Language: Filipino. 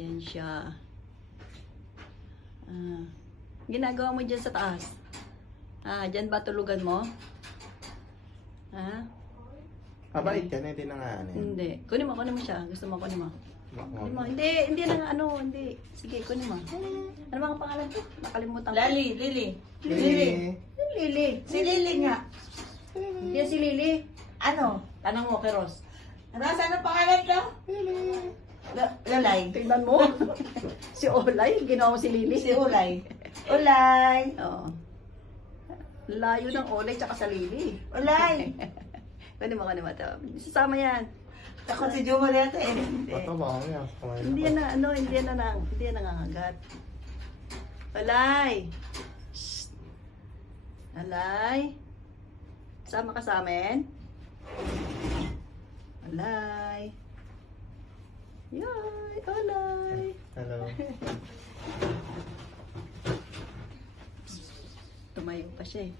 Ayan siya. Ginagawa mo dyan sa taas? Dyan ba tulugan mo? Mabait ka na, hindi na nga ano. Hindi. Kunin mo siya. Gusto mo, kunin mo. Kunin mo. Hindi na hindi. Sige, kunin mo. Ano mga pangalan ko? Nakalimutan ko. Lily. Lily. Si Lily nga. Yan si Lily. Ano? Tanong mo kay Ross. Nasaan ang pangalan daw? Lalay. Tingnan mo. Si Olay. Ginawa mo si Lily. Si Ulay. Ulay. Oo. Layo ng Olay tsaka sa Lily. Ulay. Kunin mo. Sasama yan. Takot si Juma dito eh. Bato ba ako yan? Hindi yan nangangagat. Alay! Shh! Alay! Sama ka sa amin? Alay! Yay! Alay! Hello. Tumayo pa siya eh.